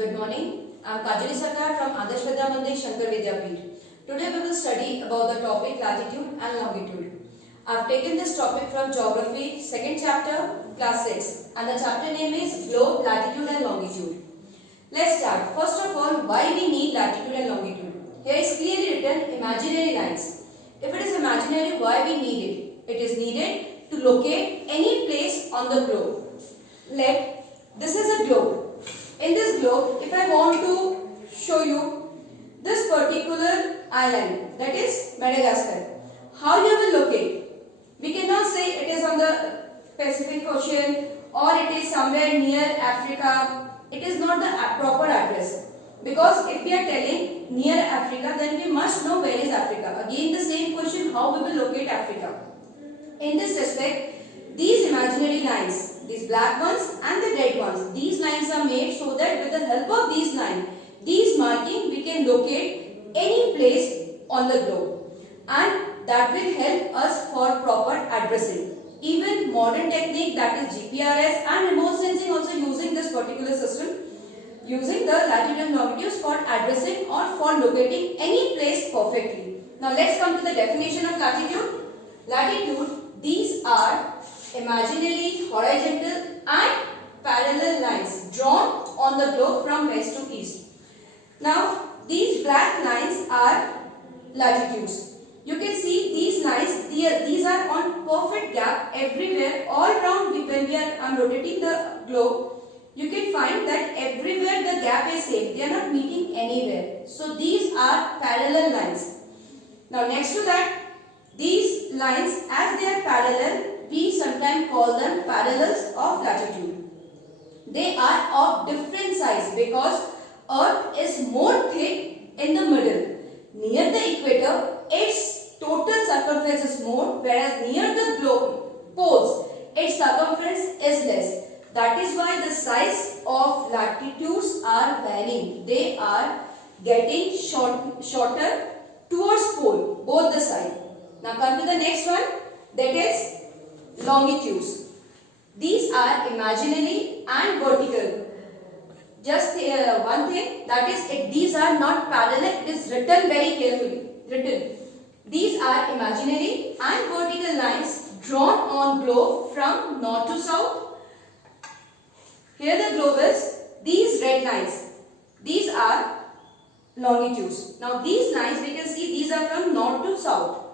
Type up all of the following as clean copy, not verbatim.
Good morning. I am Kajoli Sarkar from ADARSH MANDIR SHANKAR PEETH. Today we will study about the topic Latitude and Longitude. I have taken this topic from Geography, 2nd chapter, class 6, and the chapter name is Globe, Latitude and Longitude. Let's start. First of all, why we need latitude and longitude? Here is clearly written imaginary lines. If it is imaginary, why we need it? It is needed to locate any place on the globe. This is a globe. In this globe, if I want to show you this particular island, that is Madagascar, how you will locate? We cannot say it is on the Pacific Ocean or it is somewhere near Africa. It is not the proper address, because if we are telling near Africa, then we must know where is Africa. Again the same question, how we will locate Africa? In this respect, these imaginary lines, these black ones and the red ones, these lines are made so that with the help of these lines, these marking, we can locate any place on the globe, and that will help us for proper addressing. Even modern technique, that is GPRS and remote sensing, also using this particular system, using the latitude and longitudes for addressing or for locating any place perfectly. Now let's come to the definition of latitude. Latitude, these are imaginary, horizontal and parallel lines drawn on the globe from west to east. Now these black lines are latitudes. You can see these lines, these are on perfect gap everywhere, all around. When we are rotating the globe, you can find that everywhere the gap is same. They are not meeting anywhere. So these are parallel lines. Now next to that, these lines, as they are parallel, we sometimes call them parallels of latitude. They are of different size because Earth is more thick in the middle. Near the equator, its total circumference is more, whereas near the globe poles, its circumference is less. That is why the size of latitudes are varying. They are getting shorter towards pole, both the sides. Now come to the next one, that is longitudes. These are imaginary and vertical. Just one thing, that is these are not parallel. It is written very carefully. These are imaginary and vertical lines drawn on globe from north to south. Here the globe is, these red lines, these are longitudes. Now these lines, we can see these are from north to south.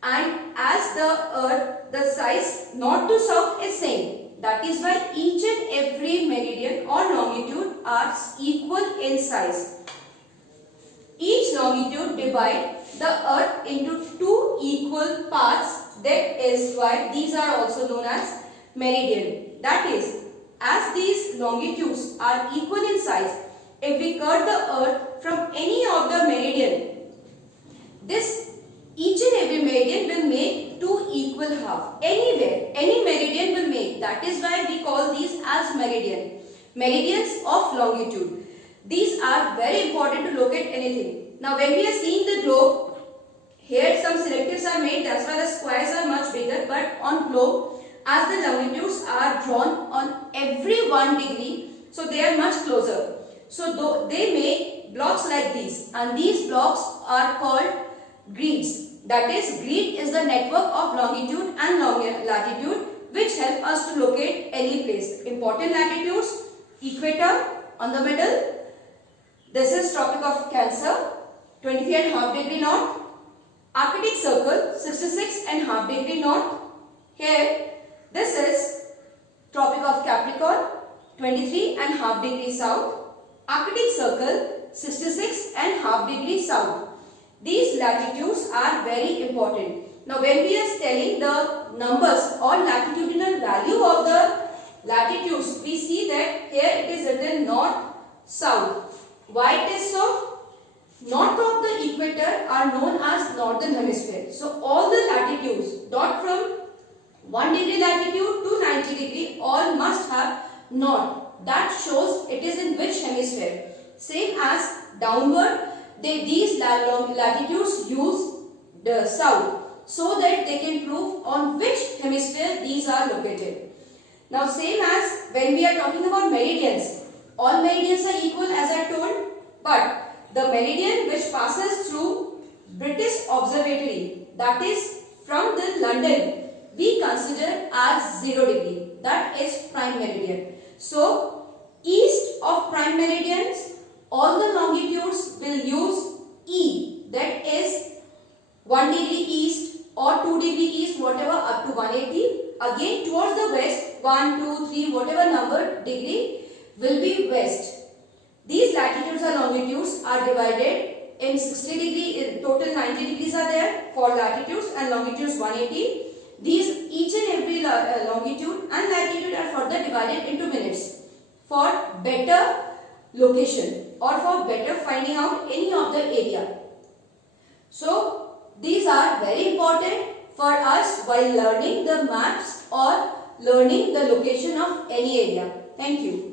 And as the earth, the size north to south is same. That is why each and every meridian or longitude are equal in size. Each longitude divides the earth into two equal parts. That is why these are also known as meridian. That is, as these longitudes are equal in size, if we cut the earth from any of the meridian, each and every meridian will make two equal half. Anywhere, any meridian will make. That is why we call these as meridian. Meridians of longitude. These are very important to locate anything. Now when we are seeing the globe, here some selectives are made. That's why the squares are much bigger. But on globe, as the longitudes are drawn on every 1 degree, so they are much closer. So they make blocks like these, and these blocks are called grids. That is, grid is the network of longitude and latitude which help us to locate any place. Important latitudes, equator on the middle. This is Tropic of Cancer, 23.5 degree north. Arctic Circle, 66.5 degree north. Here, this is Tropic of Capricorn, 23.5 degree south. Arctic Circle, 66.5 degree south. These latitudes are very important. Now when we are telling the numbers or latitudinal value of the latitudes, we see that here it is written north, south. Why it is so? North of the equator are known as northern hemisphere. So all the latitudes, not from 1 degree latitude to 90 degree, all must have north. That shows it is in which hemisphere. Same as downward, these latitudes use the south so that they can prove on which hemisphere these are located. Now same as when we are talking about meridians, all meridians are equal as I told, but the meridian which passes through British Observatory, that is from the London, we consider as 0 degree, that is prime meridian. So east of prime meridians, all the longitudes will use E, that is 1 degree east or 2 degree east, whatever, up to 180. Again towards the west, 1, 2, 3, whatever number degree will be west. These latitudes and longitudes are divided in 60 degree, total 90 degrees are there for latitudes and longitudes 180. These each and every longitude and latitude are further divided into minutes for better location or for better finding out any of the area. So these are very important for us while learning the maps or learning the location of any area. Thank you.